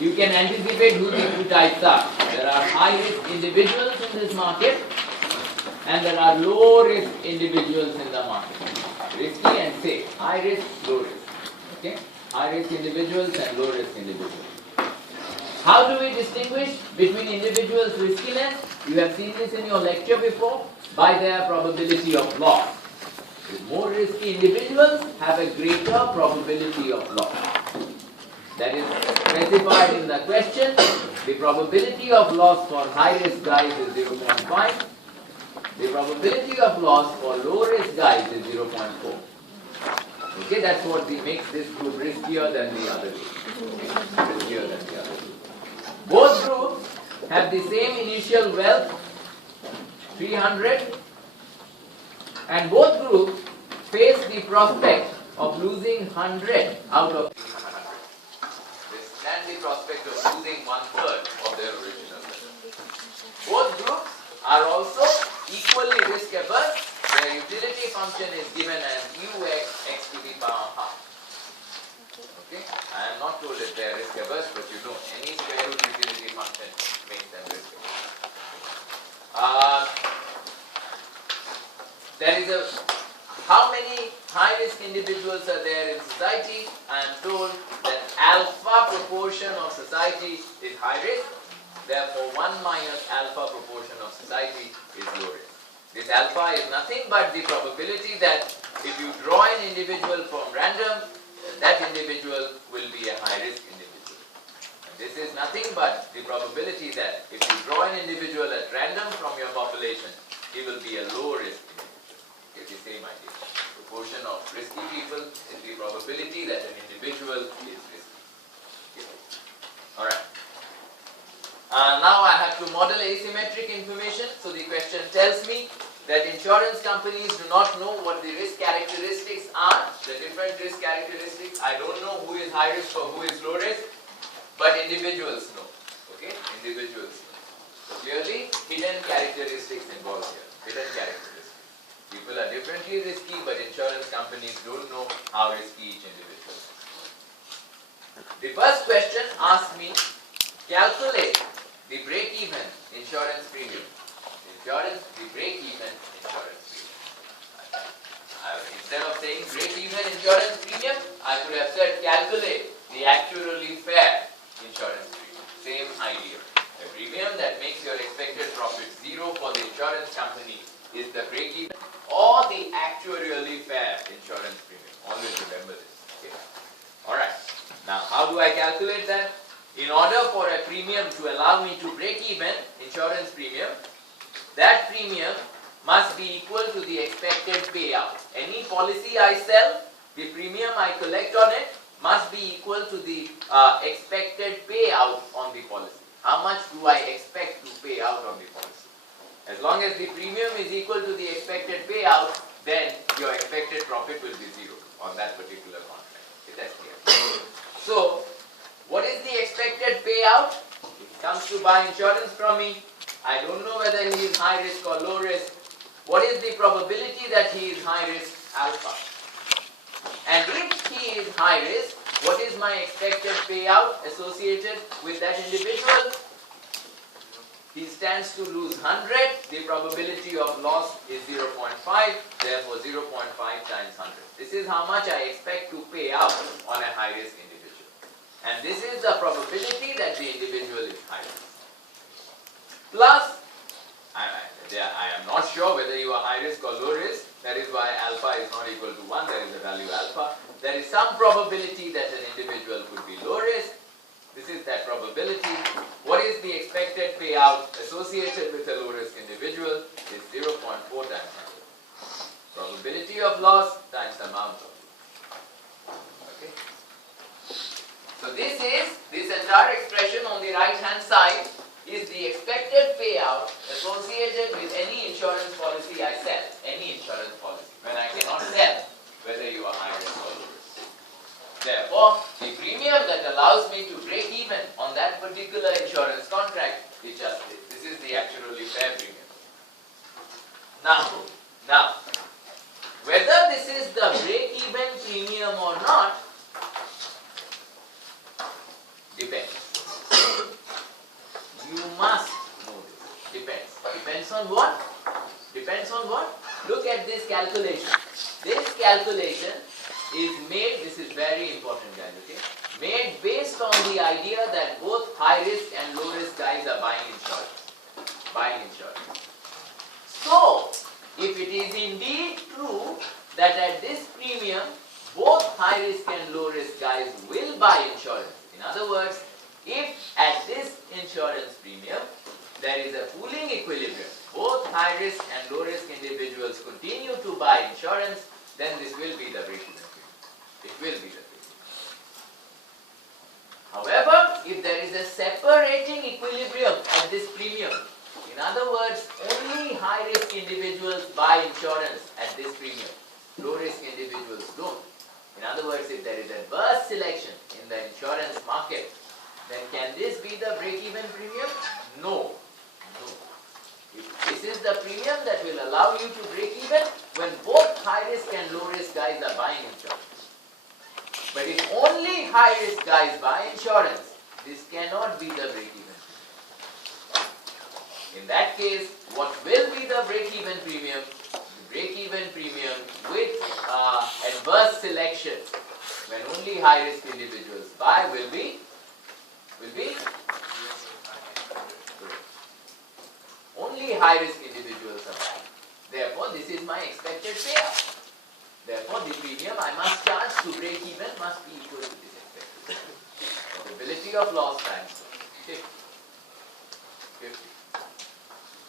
you can anticipate who the two types are. There are high-risk individuals in this market, and there are low-risk individuals in the market. Risky and safe. High-risk, low-risk. Okay? High-risk individuals and low-risk individuals. How do we distinguish between individuals' riskiness? You have seen this in your lecture before, by their probability of loss. The more risky individuals have a greater probability of loss. That is specified in the question. The probability of loss for high-risk guys is 0.5. The probability of loss for low-risk guys is 0.4. Okay, that's what makes this group riskier than the other group. Riskier than the other group. Both groups have the same initial wealth, 300, and both groups face the prospect of losing 100 out of 300. They stand the prospect of losing 1/3 of their original wealth. Both groups are also equally risk averse. Their utility function is given as ux x to the power half. Okay? I am not told that they are risk averse, but you know, any square root utility function makes them risk averse. There is a how many high risk individuals are there in society? I am told that alpha proportion of society is high risk. Therefore, 1 minus alpha proportion of society is low risk. This alpha is nothing but the probability that if you draw an individual from random, that individual will be a high-risk individual. And this is nothing but the probability that if you draw an individual at random from your population, he will be a low-risk individual. It's the same idea. Proportion of risky people is the probability that an individual is risky. Okay. Alright. Now I have to model asymmetric information. So the question tells me that insurance companies do not know what the risk characteristics are, the different risk characteristics. I don't know who is high risk or who is low risk, but individuals know. Okay? Individuals know. So clearly, hidden characteristics involved here. Hidden characteristics. People are differently risky, but insurance companies don't know how risky each individual is. The first question asks me, calculate the break-even insurance premium. The break-even insurance premium. Instead of saying break-even insurance premium, I could have said calculate the actuarially fair insurance premium. Same idea. A premium that makes your expected profit 0 for the insurance company is the break-even or the actuarially fair insurance premium. Always remember this. Okay? Alright. Now, how do I calculate that? In order for a premium to allow me to break even insurance premium, that premium must be equal to the expected payout. Any policy I sell, the premium I collect on it must be equal to the expected payout on the policy. How much do I expect to pay out on the policy? As long as the premium is equal to the expected payout, then your expected profit will be 0 on that particular contract. Okay, that's clear. So, what is the expected payout? If he comes to buy insurance from me, I don't know whether he is high risk or low risk. What is the probability that he is high risk? Alpha. And if he is high risk, what is my expected payout associated with that individual? He stands to lose 100. The probability of loss is 0.5. Therefore, 0.5 times 100. This is how much I expect to pay out on a high risk individual. And this is the probability that the individual is high risk. Plus, I am not sure whether you are high risk or low risk. That is why alpha is not equal to 1. There is a value alpha. There is some probability that an individual could be low risk. This is that probability. What is the expected payout associated with a low risk individual? Is 0.4 times 100. Probability of loss times amount of loss. Okay. So this entire expression on the right hand side is the expected payout associated with any insurance policy I sell. Any insurance policy. When I cannot sell, whether you are high risk or low risk. Therefore, the premium that allows me to break even on that particular insurance contract is just this. This is the actually fair premium. Now, whether this is the break-even premium or not depends. Depends on what? Depends on what? Look at this calculation. This calculation is made, this is very important guys, okay? Made based on the idea that both high risk and low risk guys are buying insurance. Buying insurance. So, if it is indeed true that at this premium, both high risk and low risk guys will buy insurance. In other words, if at this insurance premium, there is a pooling equilibrium, both high risk and low risk individuals continue to buy insurance, then this will be the break-even premium. It will be the break-even. However, if there is a separating equilibrium at this premium, in other words, only high risk individuals buy insurance at this premium, low risk individuals don't. In other words, if there is adverse selection in the insurance market, then can this be the break-even premium? No. No. This is the premium that will allow you to break even when both high risk and low risk guys are buying insurance. But if only high risk guys buy insurance, this cannot be the break-even premium. In that case, what will be the break-even premium? The break-even premium with adverse selection, when only high risk individuals buy, will be only high risk individuals are buying. Therefore, this is my expected payout. Therefore, the premium I must charge to break even must be equal to this expected payout. Probability of loss times 50. 50.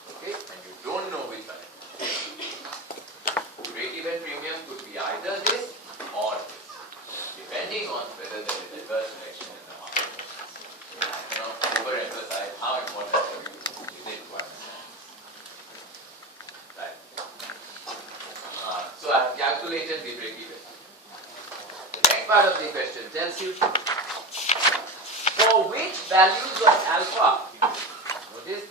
Okay, and you don't know which one. Break-even premium could be either this or this, depending on whether there is adverse selection in the market. I cannot overemphasize how important for you is it to understand. Right. So I have calculated the break-even. The next part of the question tells you for which values of alpha. Notice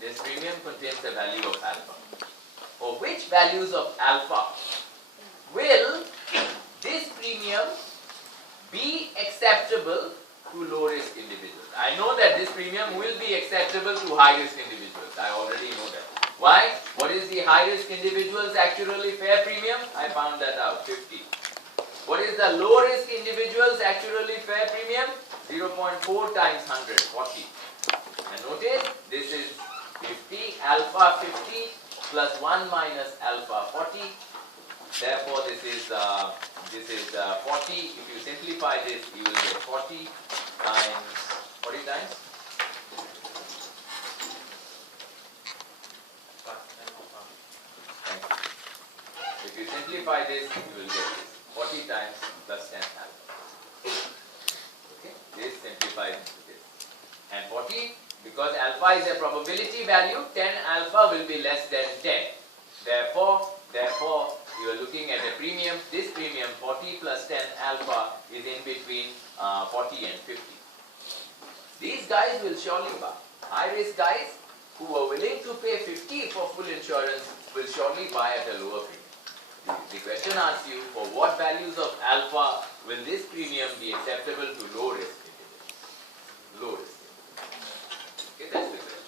this premium contains the value of alpha. For which values of alpha will this premium be acceptable to low risk individuals? I know that this premium will be acceptable to high risk individuals. I already know that. Why? What is the high risk individuals actually fair premium? I found that out, 50. What is the low risk individuals actually fair premium? 0.4 times 100, 40. And notice this is 50, alpha 50 plus 1 minus alpha 40. Therefore, this is 40. If you simplify this, you will get 40 times 40 times. If you simplify this, you will get this 40 times plus 10 alpha. Okay, this simplifies into this, and 40. Because alpha is a probability value, 10 alpha will be less than 10. Therefore, you are looking at a premium. This premium, 40 plus 10 alpha, is in between 40 and 50. These guys will surely buy. High risk guys who are willing to pay 50 for full insurance will surely buy at a lower premium. The question asks you, for what values of alpha will this premium be acceptable to low risk individuals? Low risk. Okay, that's the question.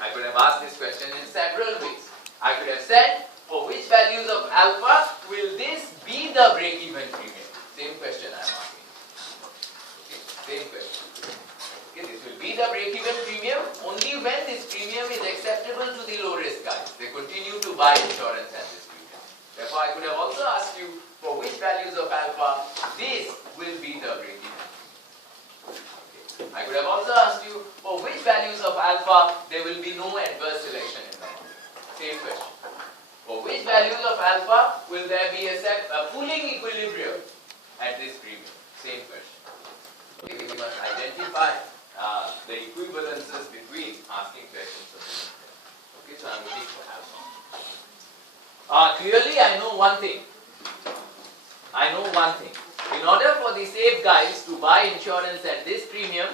I could have asked this question in several ways. I could have said, for which values of alpha will this be the break-even premium? Same question I am asking. Okay, same question. Okay, this will be the break-even premium only when this premium is acceptable to the low-risk guys. They continue to buy insurance at this premium. Therefore, I could have also asked you, for which values of alpha this will be the break-even. I could have also asked you, for which values of alpha there will be no adverse selection in the market. Same question. For which values of alpha will there be a pooling equilibrium at this premium? Same question. Okay, we must identify the equivalences between asking questions of this. Okay, so I am looking for alpha. Clearly I know one thing. In order for the safe guys to buy insurance at this premium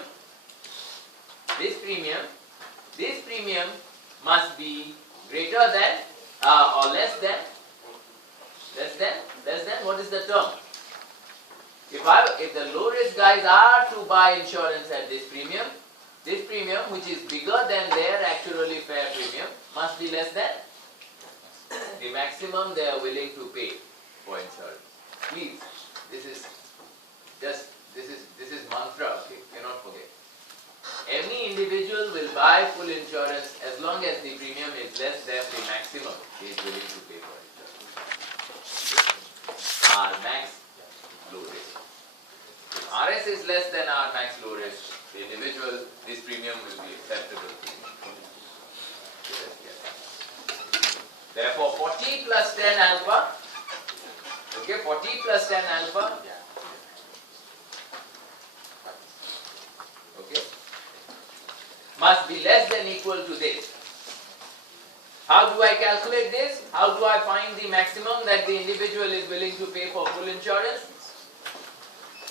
must be greater than or less than, what is the term? If the low risk guys are to buy insurance at this premium, This premium, which is bigger than their actually fair premium, must be less than the maximum they are willing to pay for insurance. Please, this is mantra, okay? Cannot forget. Any individual will buy full insurance as long as the premium is less than the maximum he is willing to pay for insurance. R max low risk. If RS is less than R max low risk, the individual, this premium will be acceptable. Therefore, 40 plus 10 alpha, okay, 40 plus 10 alpha, okay, must be less than equal to this. How do I calculate this? How do I find the maximum that the individual is willing to pay for full insurance?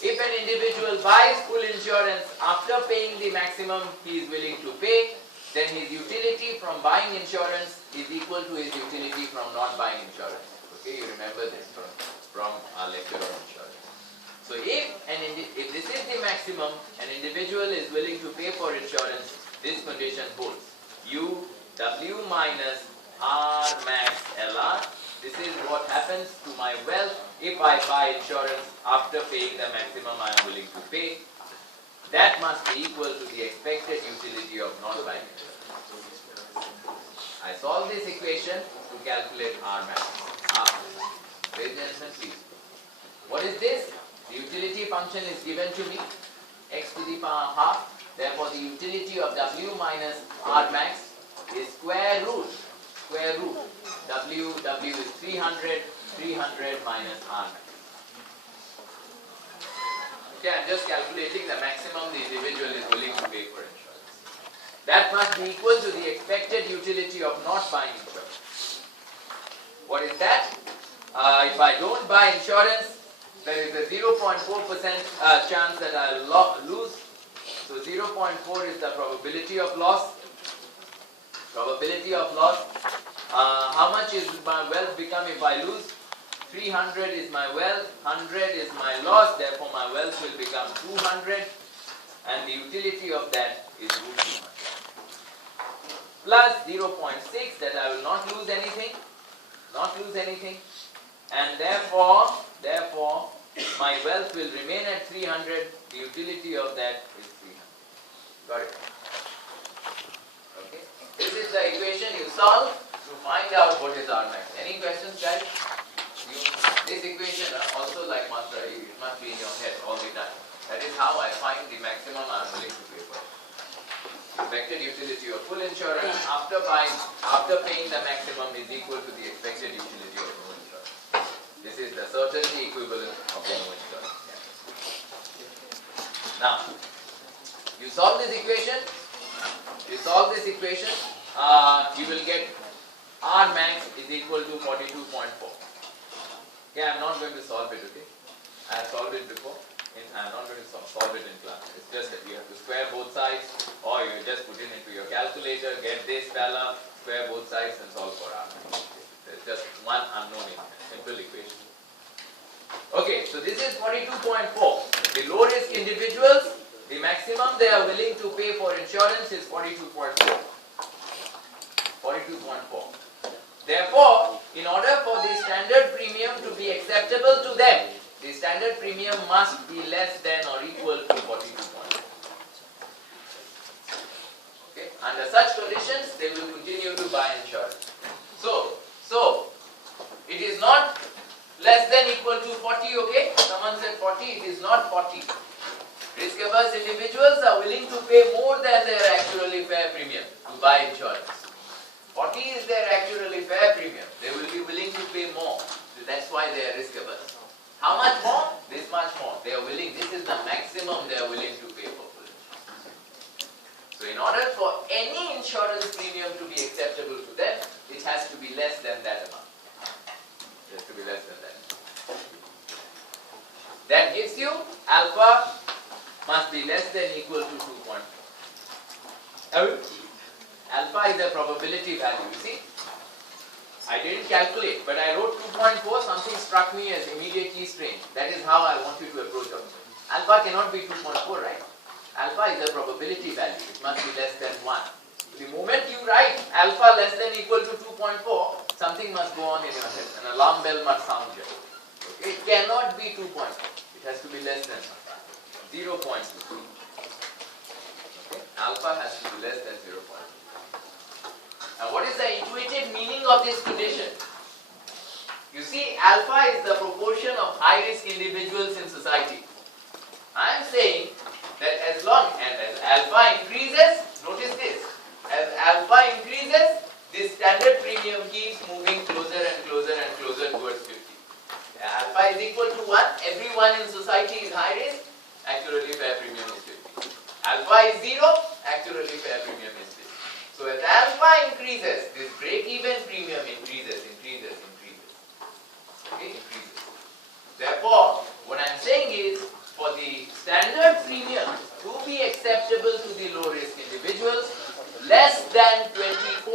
If an individual buys full insurance after paying the maximum he is willing to pay, then his utility from buying insurance is equal to his utility from not buying insurance. Okay, you remember this from our lecture on insurance. So if this is the maximum, an individual is willing to pay for insurance, this condition holds. U W minus R max LR. This is what happens to my wealth if I buy insurance after paying the maximum I am willing to pay. That must be equal to the expected utility of not buying insurance. I solve this equation to calculate R max. Ladies and gentlemen, please. What is this? The utility function is given to me, x to the power half. Therefore, the utility of W minus R max is square root. W is 300 minus R max. Okay, I am just calculating the maximum the individual is willing to pay for insurance. That must be equal to the expected utility of not buying insurance. What is that? If I don't buy insurance, there is a 0.4% chance that I will lose. So 0.4 is the probability of loss. Probability of loss. How much is my wealth become if I lose? 300 is my wealth, 100 is my loss, therefore my wealth will become 200 and the utility of that is root 200. Plus 0.6 that I will not lose anything, and therefore my wealth will remain at 300, the utility of that is 300. Got it? Okay. This is the equation you solve to find out what is R max. Any questions, guys? This equation also like mantra, it must be in your head all the time. That is how I find the maximum I am willing to pay for. Expected utility of full insurance after paying the maximum is equal to the expected utility of no insurance. This is the certainty equivalent of the no insurance. Now, you solve this equation, you will get R max is equal to 42.4. Okay, I am not going to solve it, okay? I have solved it before. I am not going to solve it in class. It's just that you have to square both sides, or you just put it into your calculator, get this value, square both sides and solve for R. There's just one unknown simple equation. Okay, so this is 42.4. The low risk individuals, the maximum they are willing to pay for insurance is 42.4. 42.4. Therefore, in order for the standard premium to be acceptable to them, the standard premium must be less than or equal to 42.4. Okay. Under such conditions, they will continue to buy insurance. So it is not less than equal to 40, okay? Someone said 40, it is not 40. Risk averse individuals are willing to pay more than their actually fair premium to buy insurance. 40 is their actually fair premium. They will be willing to pay more. So that's why they are risk averse. How much more? This much more. They are willing, this is the maximum they are willing to pay for full insurance. So in order for any insurance premium to be acceptable to them, it has to be less than that amount. It has to be less than that. That gives you alpha must be less than equal to 2.4. Alpha is the probability value, you see. I didn't calculate, but I wrote 2.4, something struck me as immediately strange. That is how I want you to approach it. Alpha cannot be 2.4, right? Alpha alpha is a probability value. It must be less than 1. The moment you write alpha less than equal to 2.4, something must go on in your head. An alarm bell must sound here. Okay? It cannot be 2.4. It has to be less than 0.2. Okay? Alpha has to be less than 0.2. Now what is the intuitive meaning of this condition? You see, alpha is the proportion of high-risk individuals in society. I am saying that as long as alpha increases, notice this, as alpha increases, this standard premium keeps moving closer and closer and closer towards 50. Alpha is equal to 1, everyone in society is high risk, actually fair premium is 50. Alpha is 0, actually fair premium is 50. So as alpha increases, this break-even premium increases. Okay, increases. Therefore, what I am saying is, for the standard premium to be acceptable to the low-risk individuals, less than 24%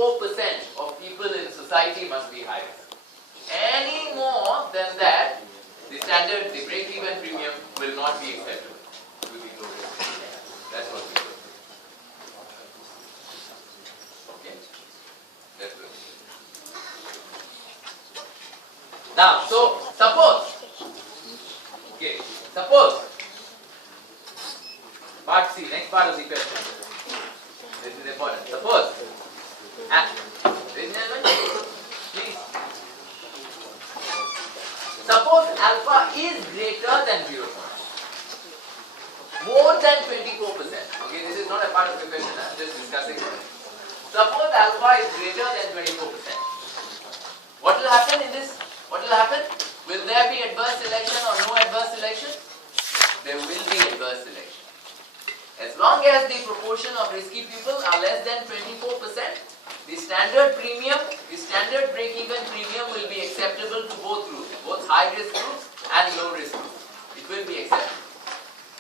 of people in society must be high risk. Any more than that, the break-even premium will not be acceptable to the low-risk individuals. That's what we do. Okay? That's good. Now, so suppose part C, next part of the question. This is important. Suppose, ladies and gentlemen, please. Suppose alpha is greater than 0. More than 24%. Okay, this is not a part of the question, I'm just discussing it. Suppose alpha is greater than 24%. What will happen in this? What will happen? Will there be adverse selection or no adverse selection? There will be adverse selection. As long as the proportion of risky people are less than 24%, the standard break-even premium will be acceptable to both groups, both high-risk groups and low-risk groups. It will be acceptable.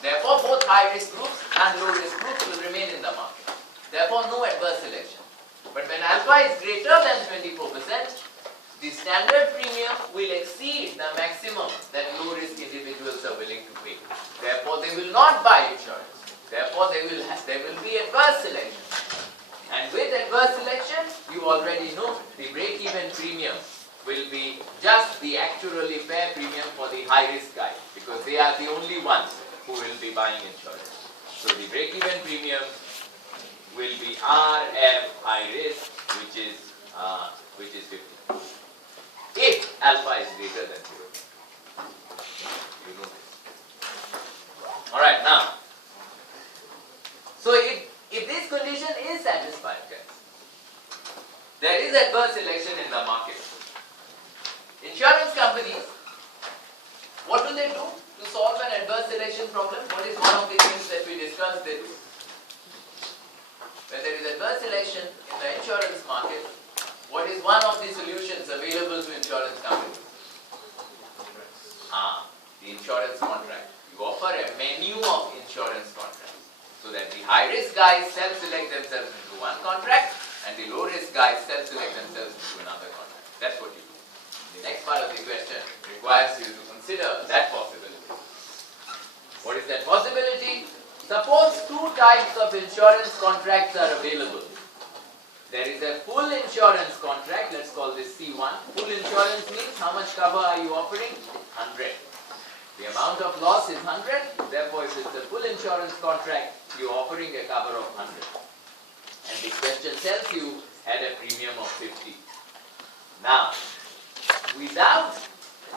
Therefore, both high-risk groups and low-risk groups will remain in the market. Therefore, no adverse selection. But when alpha is greater than 24%, the standard premium will exceed the maximum that low-risk individuals are willing to pay. Therefore, they will not buy insurance. Therefore, there will be adverse selection. And with adverse selection, you already know the break-even premium will be just the actually fair premium for the high-risk guys, because they are the only ones who will be buying insurance. So the break-even premium will be RF high risk, which is 50. If alpha is greater than 0. You know this. Alright, now. So if this condition is satisfied, guys, there is adverse selection in the market. Insurance companies, what do they do to solve an adverse selection problem? What is one of the things that we discussed they do? When there is adverse selection in the insurance market, what is one of the solutions available to insurance companies? The insurance contract. You offer a menu of insurance contracts so that the high-risk guys self-select themselves into one contract and the low-risk guys self-select themselves into another contract. That's what you do. The next part of the question requires you to consider that possibility. What is that possibility? Suppose two types of insurance contracts are available. There is a full insurance contract, let's call this C1. Full insurance means how much cover are you offering? 100. The amount of loss is 100, therefore if it's a full insurance contract, you're offering a cover of 100. And the question tells you at a premium of 50. Now, without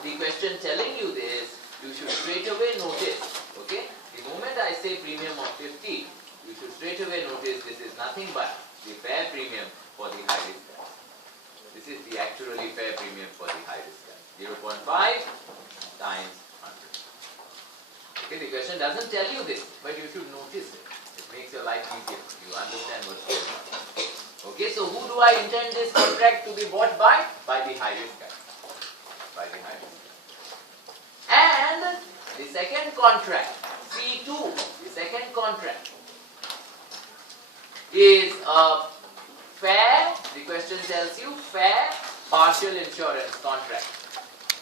the question telling you this, you should straight away notice, okay? The moment I say premium of 50, you should straight away notice this is nothing but the fair premium for the high risk guy. This is the actually fair premium for the high risk guy. 0.5 times 100. Okay, the question doesn't tell you this, but you should notice it. It makes your life easier. You understand what's going on. Okay, so who do I intend this contract to be bought by? By the high risk guy. By the high risk guy. And the second contract, C2, the second contract, is a fair, the question tells you, fair partial insurance contract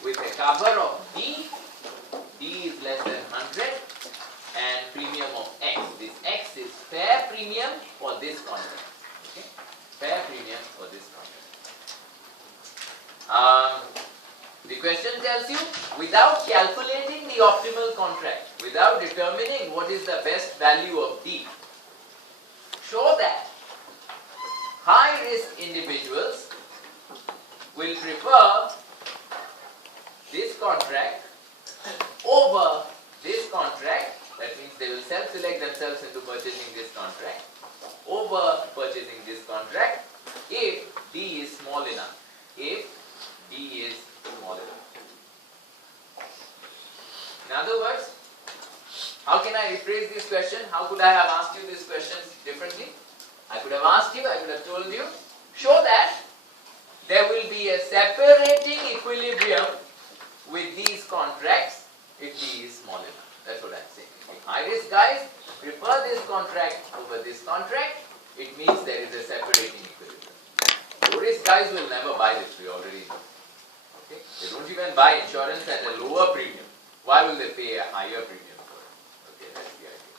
with a cover of D is less than 100 and premium of X. This X is premium for this contract. Okay? Fair premium for this contract. The question tells you, without calculating the optimal contract, without determining what is the best value of D, show that high risk individuals will prefer this contract over this contract. That means they will self-select themselves into purchasing this contract over purchasing this contract if D is small enough. If D is small enough. In other words, how can I rephrase this question? How could I have asked you this question differently? I could have asked you, I could have told you, show that there will be a separating equilibrium with these contracts if D is small enough. That's what I'm saying. If high risk guys prefer this contract over this contract, it means there is a separating equilibrium. Low risk guys will never buy this, we already know. Okay? They don't even buy insurance at a lower premium. Why will they pay a higher premium for it? Okay, that's the idea.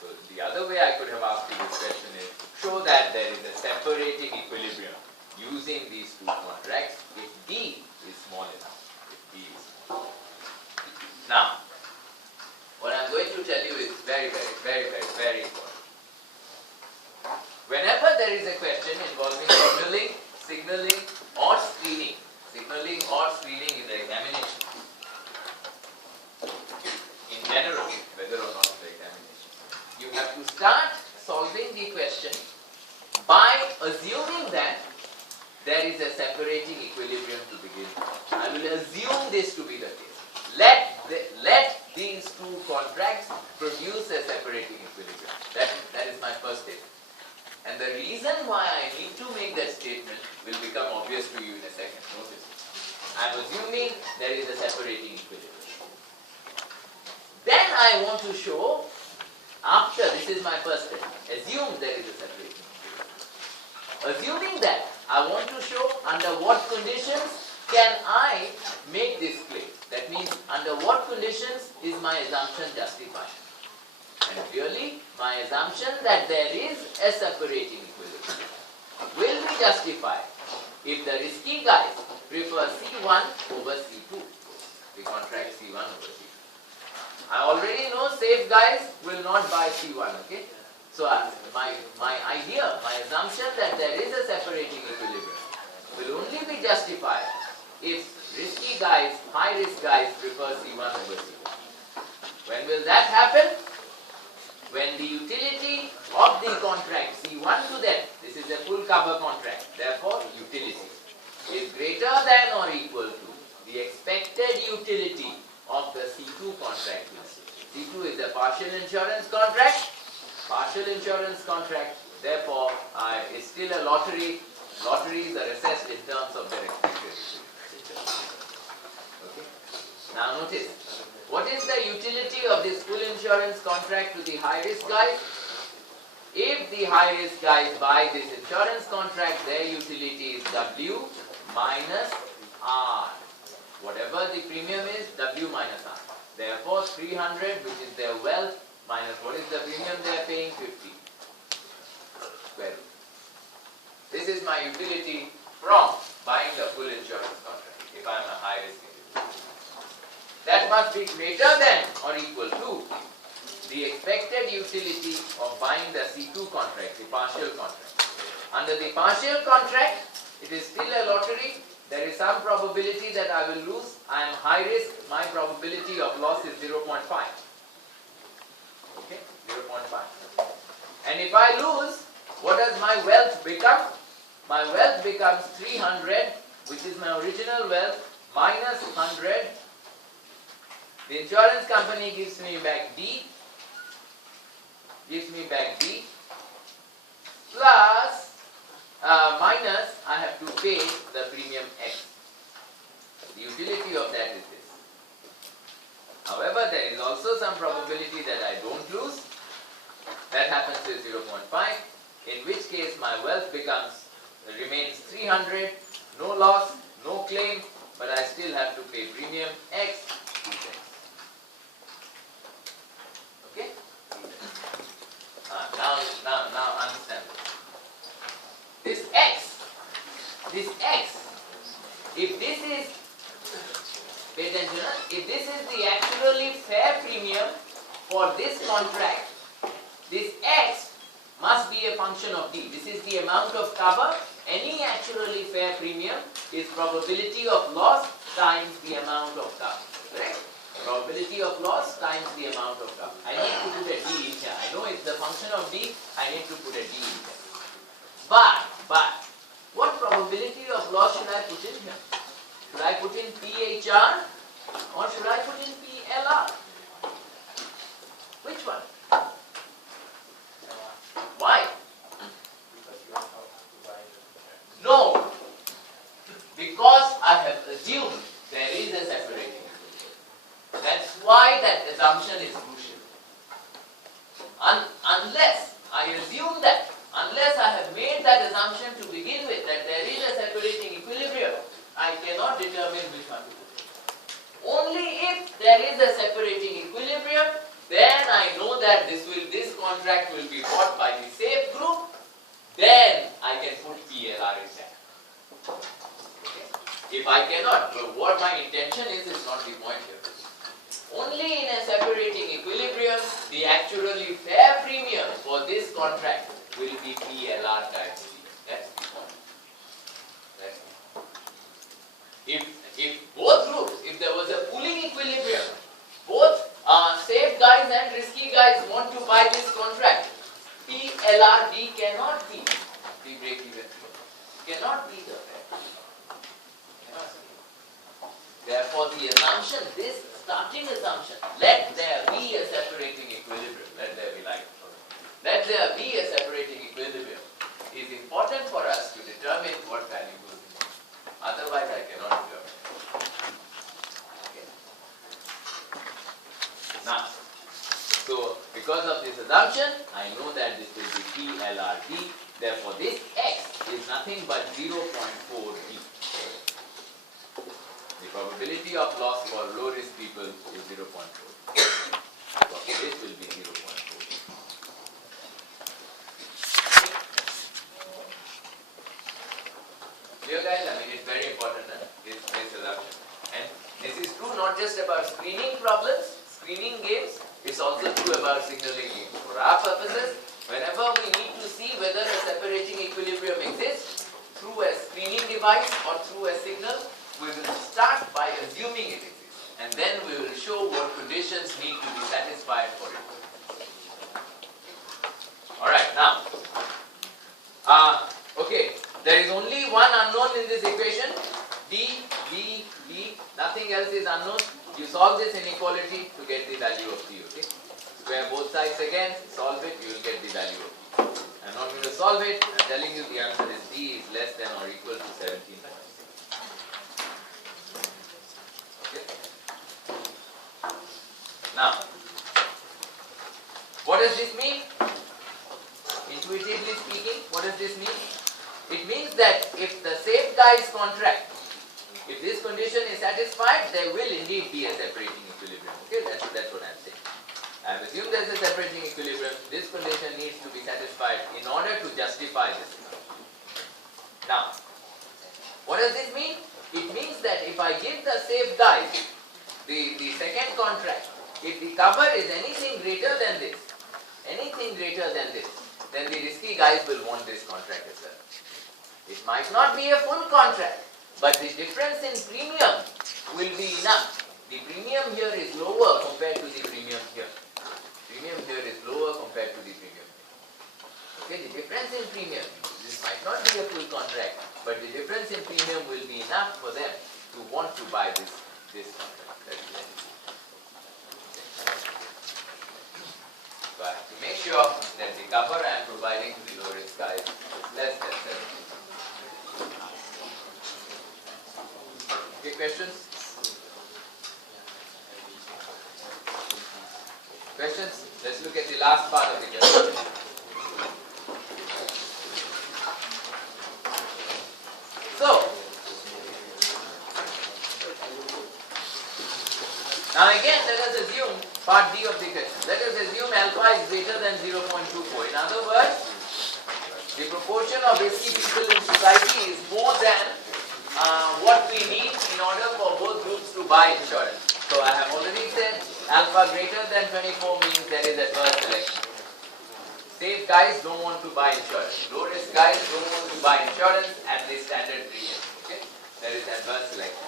So the other way I could have asked you this question is, show that there is a separating equilibrium using these two contracts if D is small enough. If D is small. Now, what I'm going to tell you is very important. Whenever there is a question involving signaling or screening in the examination, in general, whether or not the examination, you have to start solving the question by assuming that there is a separating equilibrium to begin with. I will assume this to be the case. Let these two contracts produce a separating equilibrium. That is my first statement. And the reason why I need to make that statement will become obvious to you in a second. Notice. I am assuming there is a separating equilibrium. Then I want to show, after, this is my first step, assume there is a separating equilibrium. Assuming that, I want to show under what conditions can I make this claim. That means, under what conditions is my assumption justified? And clearly, my assumption that there is a separating equilibrium will be justified if the risky guys prefer C1 over C2. The contract C1 over C2. I already know safe guys will not buy C1, okay? So my idea, my assumption that there is a separating equilibrium will only be justified if risky guys, high risk guys prefer C1 over C2. When will that happen? When the utility of the contract C1 to them, this is a full cover contract, therefore utility, is greater than or equal to the expected utility of the C2 contract. C2 is a partial insurance contract, therefore is still a lottery. Lotteries are assessed in terms of their expected utility. Okay? Now notice, what is the utility of this full insurance contract to the high risk guys? If the high risk guys buy this insurance contract, their utility is W minus R. Whatever the premium is, W minus R. Therefore, 300, which is their wealth, minus what is the premium they are paying? 50. Square root. This is my utility from buying the full insurance contract, if I am a high risk individual. That must be greater than or equal to the expected utility of buying the C2 contract, the partial contract. Under the partial contract, it is still a lottery. There is some probability that I will lose. I am high risk. My probability of loss is 0.5. Okay, 0.5. And if I lose, what does my wealth become? My wealth becomes 300, which is my original wealth, minus 100. The insurance company gives me back D, plus minus I have to pay the premium X. The utility of that is this. However, there is also some probability that I don't lose. That happens to 0.5, in which case my wealth remains 300, no loss, no claim, but I still have to pay premium X. Okay? Now now understand this x, if this is, pay attention, if this is the actually fair premium for this contract, this x must be a function of d. This is the amount of cover. Any actually fair premium is probability of loss times the amount of cover. Correct? Probability of loss times the amount of cover. I need to put a d in here. I know it's the function of d. I need to put a d in here. But what probability of loss should I put in here? Should I put in PHR or should I put in PLR? Which one? Why? No. Because I have assumed there is a separating equilibrium. That's why that assumption is crucial. Unless I assume that, unless I have made that assumption to begin with, that there is a separating equilibrium, I cannot determine which one to put. Only if there is a separating equilibrium, then I know that this contract will be bought by the safe group, then I can put PLR in there. Okay. If I cannot, what my intention is not the point here. Only in a separating equilibrium, the actually fair premium for this contract will be PLR times D. That's the point. That's the point. If both groups, if there was a pooling equilibrium, both safe guys and risky guys want to buy this contract, PLRD cannot be the break-even. Cannot be the fair. Cannot be. Therefore, the assumption, this starting assumption, let there be a separating equilibrium, let there be like, let there be a separating equilibrium, is important for us to determine what value goes in. Otherwise, I cannot determine. Okay. Now, so because of this assumption, I know that this will be PLRD. Therefore, this x is nothing but 0.4D. The probability of loss for low risk people is 0.4. So this will be 0.4. Clear, guys? I mean, it's very important, this assumption. And this is true not just about screening problems, screening games, it's also true about signaling games. For our purposes, whenever we need to see whether a separating equilibrium exists through a screening device or through a signal, we will start by assuming it exists. And then we will show what conditions need to be satisfied for it. Alright, now, okay, there is only one unknown in this equation, D, B, E, nothing else is unknown. You solve this inequality to get the value of D, okay? Square both sides again, solve it, you will get the value of D. I'm not going to solve it, I'm telling you the answer is D is less than or equal to 17. Okay? Now, what does this mean? Intuitively speaking, what does this mean? It means that if the safe guy's contract, if this condition is satisfied, there will indeed be a separating equilibrium. Okay, that's what I'm saying. I have assumed there is a separating equilibrium. This condition needs to be satisfied in order to justify this. Now, what does this mean? It means that if I give the safe guys the second contract, if the cover is anything greater than this, then the risky guys will want this contract as well. It might not be a full contract, but the difference in premium will be enough. The premium here is lower compared to the premium here. Premium here is lower compared to the premium. Okay, the difference in premium, this might not be a full contract, but the difference in premium will be enough for them to want to buy this contract. But to make sure that the cover I am providing to the low risk guys is less than 17. Okay, questions? Questions? Let's look at the last part of the question. So, now again let us assume Part D of the question. Let us assume alpha is greater than 0.24. In other words, the proportion of risky people in society is more than what we need in order for both groups to buy insurance. So I have already said alpha greater than 24 means there is adverse selection. Safe guys don't want to buy insurance. Low risk guys don't want to buy insurance at the standard premium. Okay? There is adverse selection.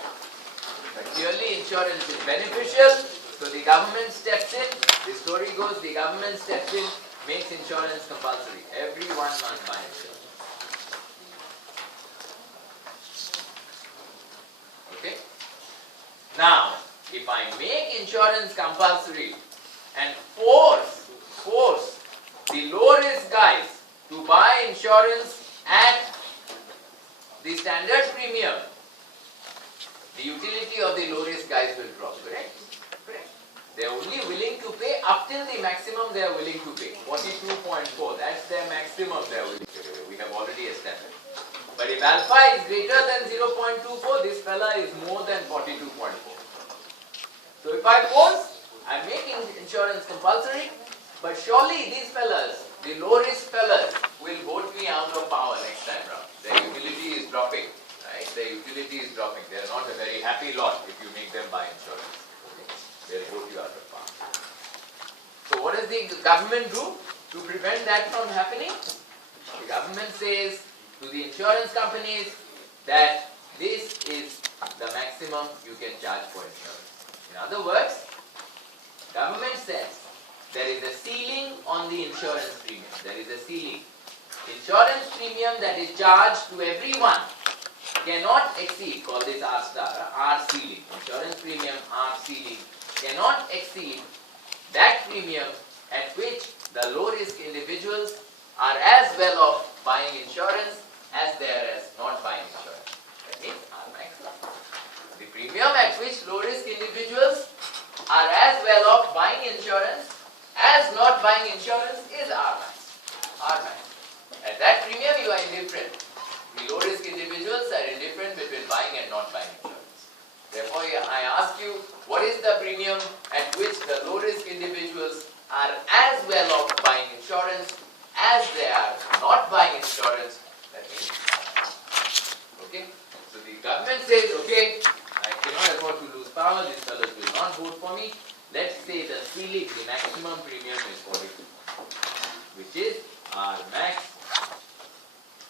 But clearly insurance is beneficial, so the government steps in. The story goes, the government steps in, makes insurance compulsory. Everyone must buy insurance. Okay? Now, if I make insurance compulsory and force the low risk guys to buy insurance at the standard premium, the utility of the low risk guys will drop, correct? Correct. They are only willing to pay up till the maximum they are willing to pay. 42.4, that's their maximum they are willing to pay. We have already established. But if alpha is greater than 0.24, this fella is more than 42.4. So if I force, I am making insurance compulsory, but surely these fellas, the low risk fellas, will vote me out of power next time round. Their utility is dropping. Right? Their utility is dropping. They are not a very happy lot if you make them buy insurance. Okay? They'll vote you out of power. So what does the government do to prevent that from happening? The government says to the insurance companies that this is the maximum you can charge for insurance. In other words, government says there is a ceiling on the insurance premium. There is a ceiling. Insurance premium that is charged to everyone cannot exceed, call this R star, R ceiling. Insurance premium R ceiling cannot exceed that premium at which the low risk individuals are as well off buying insurance as they are as not buying insurance. That means R maximum. The premium at which low risk individuals are as well off buying insurance as not buying insurance is R max. R max. At that premium you are indifferent. The low risk individuals are indifferent between buying and not buying insurance. Therefore I ask you, what is the premium at which the low risk individuals are as well off buying insurance as they are not buying insurance? That means, okay. So the government says, okay, I cannot afford to lose power, these fellows will not vote for me. Let's say the ceiling, the maximum premium is 42, which is R max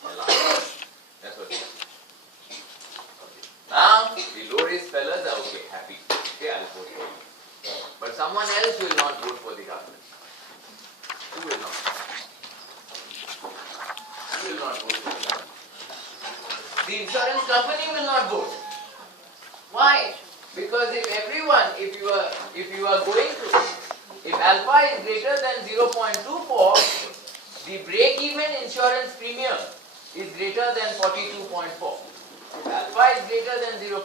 allowed. That's what it is. Okay. Now, the low risk fellas are okay, happy. Okay, I'll vote for you. But someone else will not vote for the government. Who will not? Who will not vote for the government? The insurance company will not vote. Why? Because if everyone, if you are going to, if alpha is greater than 0.24, the break-even insurance premium is greater than 42.4. If alpha is greater than 0.24,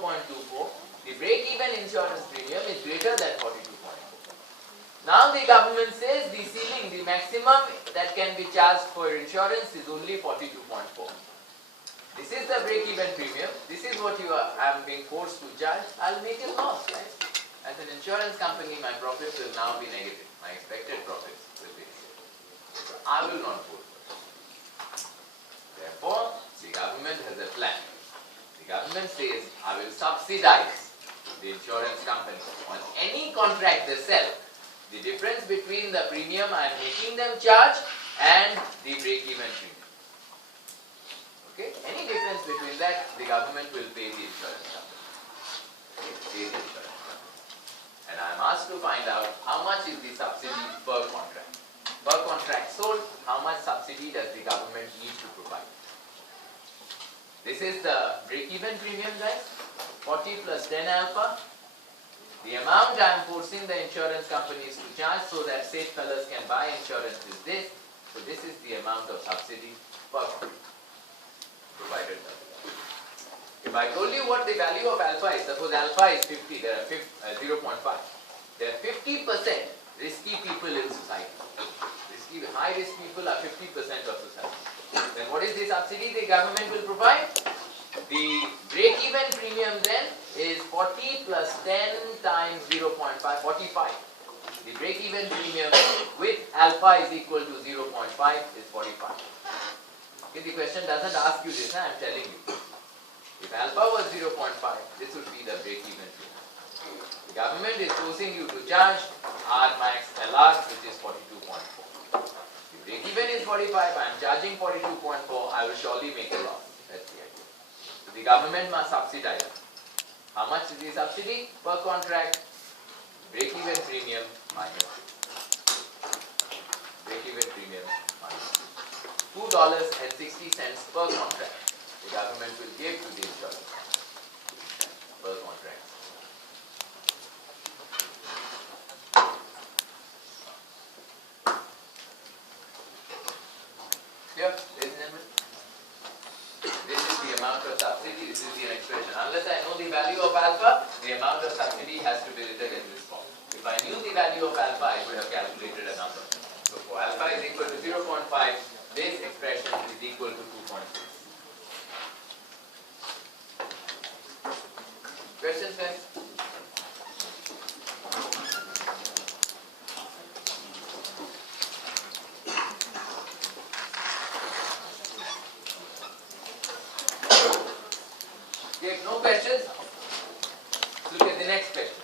the break-even insurance premium is greater than 42.4. Now the government says the ceiling, the maximum that can be charged for insurance is only 42.4. This is the break-even premium. This is what I am being forced to charge. I'll make a loss, right? As an insurance company, my profits will now be negative. My expected profits will be negative. So I will not vote for it. Therefore, the government has a plan. The government says, I will subsidize the insurance company on any contract they sell. The difference between the premium I am making them charge and the break-even premium. Okay? Any difference between that, the government will pay the insurance company. Pay the insurance company. And I am asked to find out how much is the subsidy per contract. Per contract sold, how much subsidy does the government need to provide? This is the break-even premium, guys. 40 plus 10 alpha. The amount I am forcing the insurance companies to charge so that safe fellas can buy insurance is this. So this is the amount of subsidy per contract provided by the government. If I told you what the value of alpha is, suppose alpha is 50, there are 0.5. There are 50% risky people in society. High risk people are 50% of society. Then what is the subsidy the government will provide? The break-even premium then is 40 plus 10 times 0.5, 45. the break-even premium with alpha is equal to 0.5 is 45. Okay, the question doesn't ask you this, I am telling you. If alpha was 0.5, this would be the break-even premium. The government is forcing you to charge R max LR, which is 42.4. The break-even is 45, I am charging 42.4, I will surely make a loss. That's the idea. So the government must subsidize. How much is the subsidy per contract? Break-even premium minus break-even premium minus $2.60 per contract. The government will give to the insurer per contract. Here, ladies and gentlemen, this is the amount of subsidy. This is the expression. Unless I know the value of alpha, the amount of subsidy has to be written in this form. If I knew the value of alpha, I could have calculated a number. So for alpha is equal to 0.5, this expression is equal to 2.6. Questions, guys? If no questions, look at the next question.